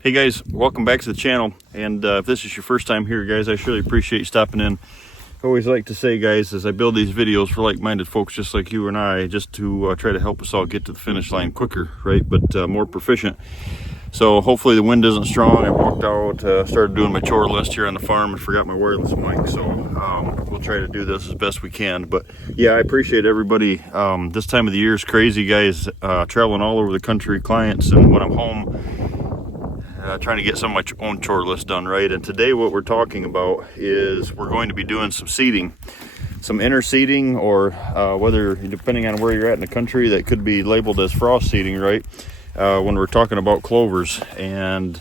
Hey guys, welcome back to the channel. And if this is your first time here, guys, I surely appreciate you stopping in. I always like to say, guys, as I build these videos for like-minded folks just like you and I, just to try to help us all get to the finish line quicker, right? But more proficient. So hopefully the wind isn't strong. I walked out, started doing my chore list here on the farm and forgot my wireless mic. So we'll try to do this as best we can. But yeah, I appreciate everybody. This time of the year is crazy, guys. Traveling all over the country, clients, and when I'm home, trying to get some of my own chore list done, right? And today what we're talking about is we're going to be doing some seeding, some interseeding, or whether, depending on where you're at in the country, that could be labeled as frost seeding, right? When we're talking about clovers. And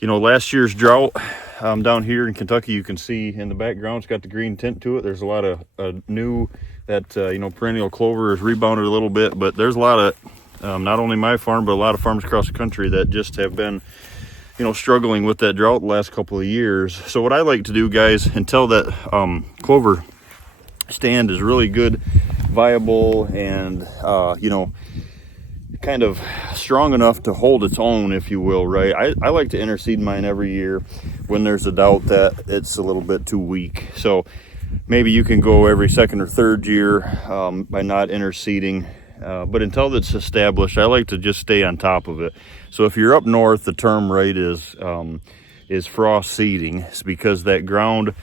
you know, last year's drought down here in Kentucky, you can see in the background, it's got the green tint to it. There's a lot of new, that you know, perennial clover has rebounded a little bit, but there's a lot of not only my farm, but a lot of farms across the country that just have been, you know, struggling with that drought the last couple of years. So what I like to do, guys, until that clover stand is really good, viable, and you know, kind of strong enough to hold its own, if you will, right? I like to interseed mine every year when there's a doubt that it's a little bit too weak. So maybe you can go every second or third year by not interseeding. But until that's established, I like to just stay on top of it. So if you're up north, the term, right, is frost seeding. It's because that ground,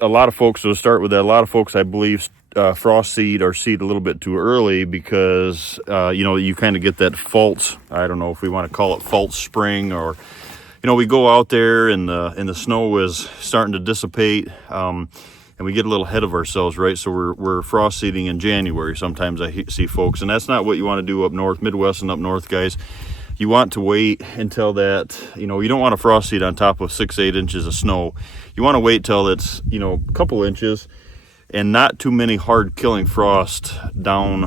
a lot of folks, so to start with that, a lot of folks, I believe, frost seed or seed a little bit too early because, you know, you kind of get that false, I don't know if we want to call it false spring, or, you know, we go out there and the snow is starting to dissipate, and we get a little ahead of ourselves, right? So we're frost seeding in January. Sometimes I see folks, and that's not what you want to do up north, Midwest and up north, guys. You want to wait until that, you know, you don't want to frost seed on top of 6-8 inches of snow. You want to wait till it's, you know, a couple inches and not too many hard killing frost down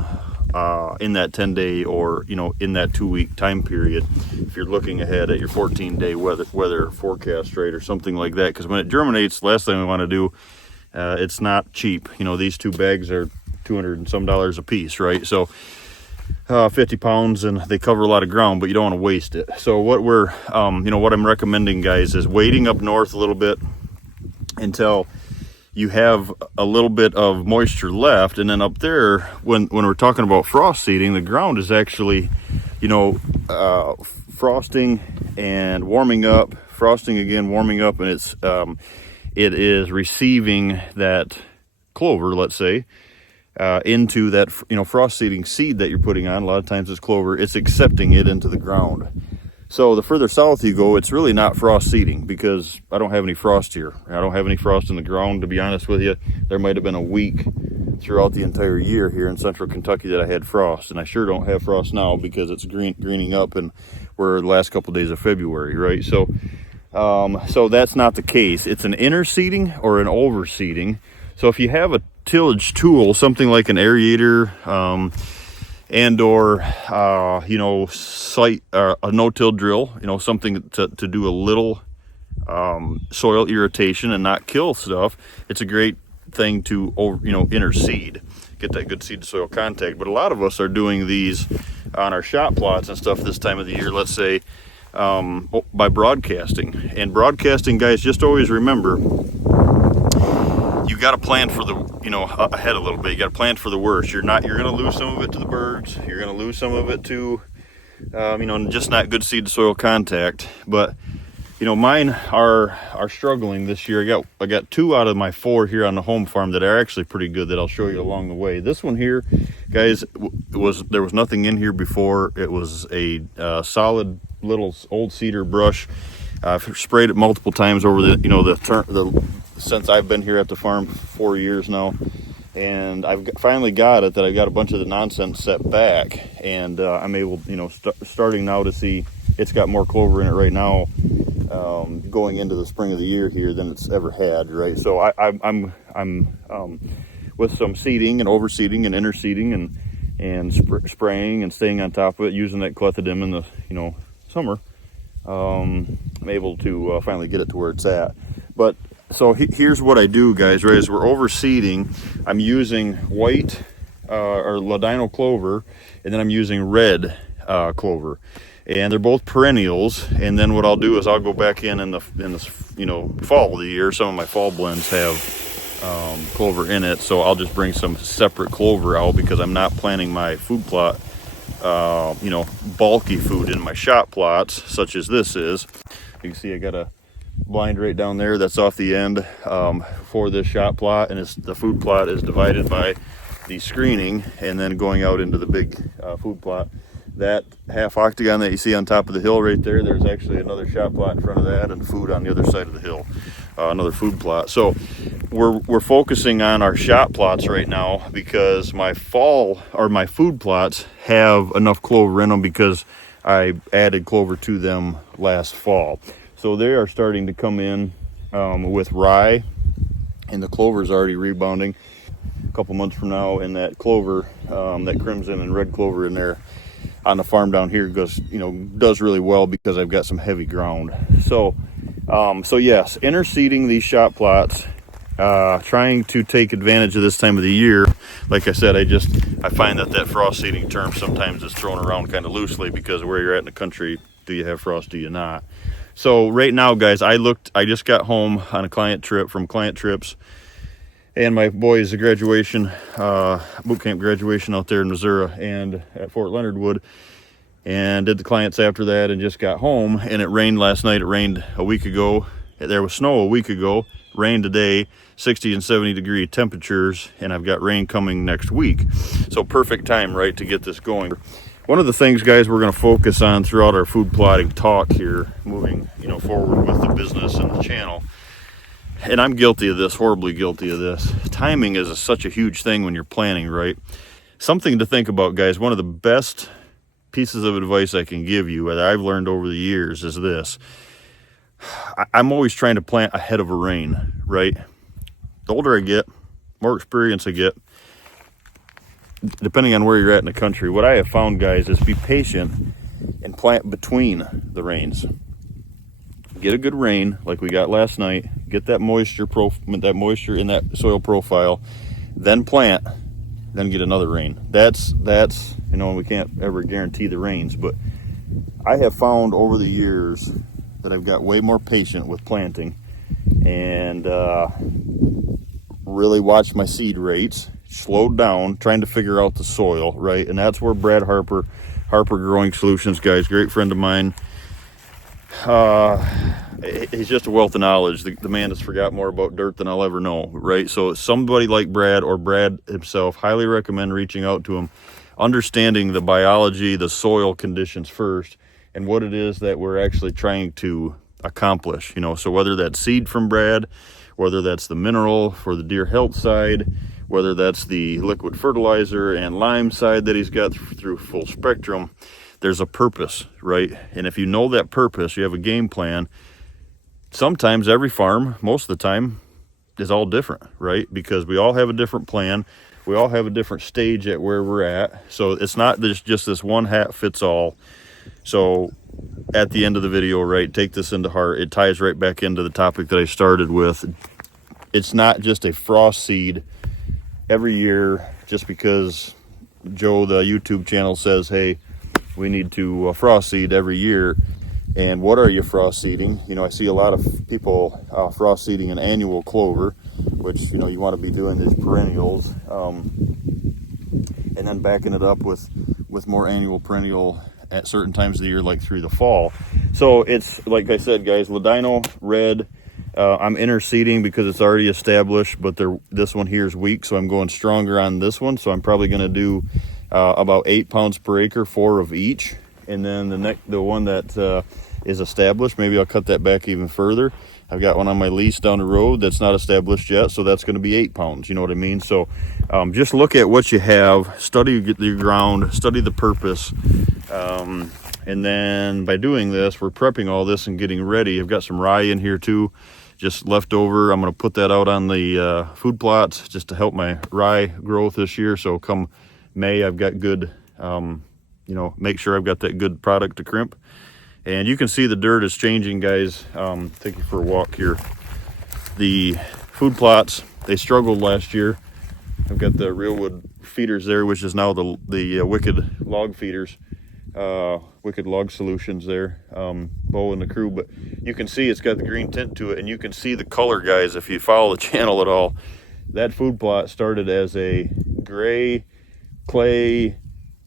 in that 10-day or, you know, in that 2-week time period. If you're looking ahead at your 14-day weather forecast, right, or something like that. Because when it germinates, last thing we want to do, it's not cheap. You know, these 2 bags are $200 and some a piece, right? So 50 pounds, and they cover a lot of ground, but you don't want to waste it. So what we're, you know, what I'm recommending, guys, is waiting up north a little bit until you have a little bit of moisture left. And then up there, when we're talking about frost seeding, the ground is actually, you know, frosting and warming up, frosting again, warming up, and it's, it is receiving that clover, let's say, into that, you know, frost seeding seed that you're putting on. A lot of times it's clover, it's accepting it into the ground. So the further south you go, it's really not frost seeding because I don't have any frost here. I don't have any frost in the ground, to be honest with you. There might have been a week throughout the entire year here in central Kentucky that I had frost, and I sure don't have frost now because it's greening up and we're the last couple of days of February, right? So so that's not the case. It's an interseeding or an overseeding. So if you have a tillage tool, something like an aerator, and or you know, a no-till drill, you know, something to do a little soil irritation and not kill stuff, it's a great thing to, you know, interseed, get that good seed to soil contact. But a lot of us are doing these on our shot plots and stuff this time of the year, let's say, by broadcasting. And broadcasting, guys, just always remember, you got to plan for the, you know, ahead a little bit. You got to plan for the worst. You're going to lose some of it to the birds. You're going to lose some of it to, you know, just not good seed to soil contact. But, you know, mine are struggling this year. I got 2 out of my 4 here on the home farm that are actually pretty good, that I'll show you along the way. This one here, guys, there was nothing in here before. It was a solid little old cedar brush. I've sprayed it multiple times over the, you know, since I've been here at the farm for 4 years now, and I've finally got it that I've got a bunch of the nonsense set back, and I'm able, you know, starting now to see it's got more clover in it right now, going into the spring of the year here than it's ever had, right? So I'm with some seeding and overseeding and interseeding and spraying and staying on top of it, using that clethodim in the, you know, summer. I'm able to finally get it to where it's at. But so here's what I do, guys, right? As we're overseeding, I'm using white or ladino clover, and then I'm using red clover. and they're both perennials. And then what I'll do is I'll go back in the fall of the year. Some of my fall blends have clover in it, so I'll just bring some separate clover out, because I'm not planting my food plot bulky food in my shot plots such as this is. You can see I got a blind right down there that's off the end for this shot plot, and the food plot is divided by the screening and then going out into the big food plot. That half octagon that you see on top of the hill right there, there's actually another shot plot in front of that, and food on the other side of the hill, another food plot. So we're focusing on our shot plots right now, because my food plots have enough clover in them because I added clover to them last fall. So they are starting to come in with rye, and the clover is already rebounding. A couple months from now, and that clover, that crimson and red clover in there on the farm down here does really well, because I've got some heavy ground. So yes, interseeding these shot plots, trying to take advantage of this time of the year. Like I said, I find that frost seeding term sometimes is thrown around kind of loosely, because of where you're at in the country. Do you have frost? Do you not? So right now, guys, I just got home on a client trip from Client Trips, and my boys' graduation, boot camp graduation out there in Missouri and at Fort Leonard Wood, and did the clients after that, and just got home. And it rained last night. It rained a week ago. There was snow a week ago. Rain today, 60 and 70 degree temperatures, and I've got rain coming next week. So perfect time, right, to get this going. One of the things, guys, we're going to focus on throughout our food plotting talk here, moving forward with the business and the channel, and I'm guilty of this, horribly guilty of this. Timing is such a huge thing when you're planning, right? Something to think about, guys. One of the best pieces of advice I can give you, that I've learned over the years, is this. I'm always trying to plant ahead of a rain, right? The older I get, more experience I get, depending on where you're at in the country, what I have found, guys, is be patient and plant between the rains. Get a good rain like we got last night, get that moisture in that soil profile, then plant, then get another rain. That's we can't ever guarantee the rains, but I have found over the years that I've got way more patient with planting, and really watched my seed rates, slowed down, trying to figure out the soil, right? And that's where Brad Harper Growing Solutions, guys, great friend of mine, he's just a wealth of knowledge. The man has forgot more about dirt than I'll ever know, right? So somebody like Brad, or Brad himself, highly recommend reaching out to him, understanding the biology, the soil conditions first, and what it is that we're actually trying to accomplish. So whether that's seed from Brad, whether that's the mineral for the deer health side, whether that's the liquid fertilizer and lime side that he's got through Full Spectrum, there's a purpose, right? And if you know that purpose, you have a game plan. Sometimes every farm, most of the time, is all different, right? Because we all have a different plan. We all have a different stage at where we're at. So it's not just this one hat fits all. So at the end of the video, right, take this into heart. It ties right back into the topic that I started with. It's not just a frost seed every year just because Joe, the YouTube channel, says, hey, we need to frost seed every year. And what are you frost seeding? I see a lot of people frost seeding an annual clover, which, you want to be doing these perennials, and then backing it up with more annual perennial at certain times of the year, like through the fall. So it's, like I said, guys, Ladino red, I'm interseeding because it's already established, but this one here is weak, so I'm going stronger on this one. So I'm probably going to do about 8 pounds per acre, 4 of each. And then the one that is established, maybe I'll cut that back even further. I've got one on my lease down the road that's not established yet, so that's going to be 8 pounds. You know what I mean? So just look at what you have, study your ground, study the purpose. And then by doing this, we're prepping all this and getting ready. I've got some rye in here too, just left over. I'm going to put that out on the food plots just to help my rye growth this year. So come May, I've got good, make sure I've got that good product to crimp. And you can see the dirt is changing, guys. Take you for a walk here. The food plots, they struggled last year. I've got the real wood feeders there, which is now the wicked log feeders. Wicked Log Solutions there, Bo and the crew. But you can see it's got the green tint to it, and you can see the color, guys, if you follow the channel at all. That food plot started as a gray clay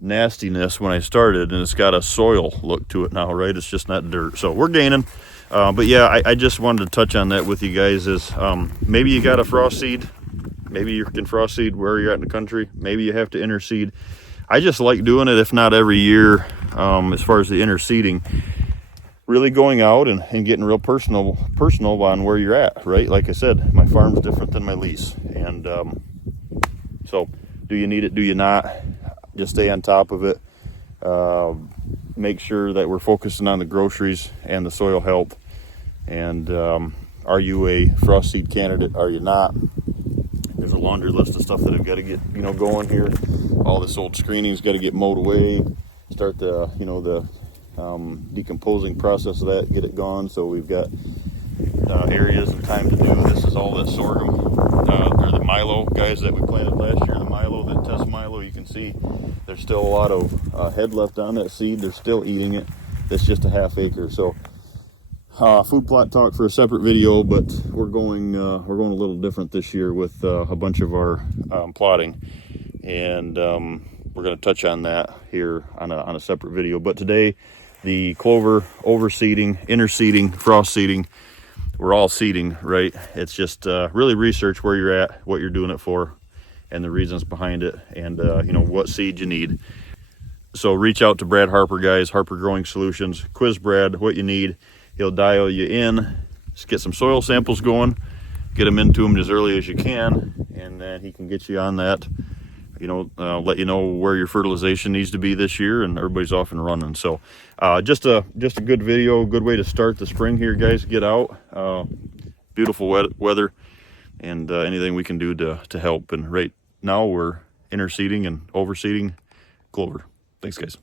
nastiness when I started, and it's got a soil look to it now, right? It's just not dirt. So we're gaining. But yeah, I just wanted to touch on that with you guys. Is maybe you got a frost seed, maybe you can frost seed where you're at in the country, maybe you have to interseed. I just like doing it, if not every year, as far as the interseeding, really going out and getting real personal on where you're at, right? Like I said, my farm's different than my lease, and so do you need it, do you not? Just stay on top of it. Make sure that we're focusing on the groceries and the soil health. And are you a frost seed candidate? Are you not? There's a laundry list of stuff that I've got to get, going here. All this old screening's got to get mowed away. Start the, the decomposing process of that, get it gone. So we've got areas and time to do. This is all that sorghum, or the milo, guys, that we planted last year. The milo, that test milo, you can see there's still a lot of head left on that seed. They're still eating it. It's just a half acre. So food plot talk for a separate video, but we're going a little different this year with a bunch of our plotting, and we're going to touch on that here on a separate video. But today, the clover overseeding, interseeding, frost seeding, we're all seeding, right? It's just really research where you're at, what you're doing it for, and the reasons behind it, and what seed you need. So reach out to Brad Harper, guys, Harper Growing Solutions. Quiz Brad what you need. He'll dial you in. Just get some soil samples going, get them into him as early as you can, and then he can get you on that. Let you know where your fertilization needs to be this year, and everybody's off and running. So just a good video, good way to start the spring here, guys. Get out. Beautiful weather, and anything we can do to help. And right now we're interseeding and overseeding clover. Thanks, guys.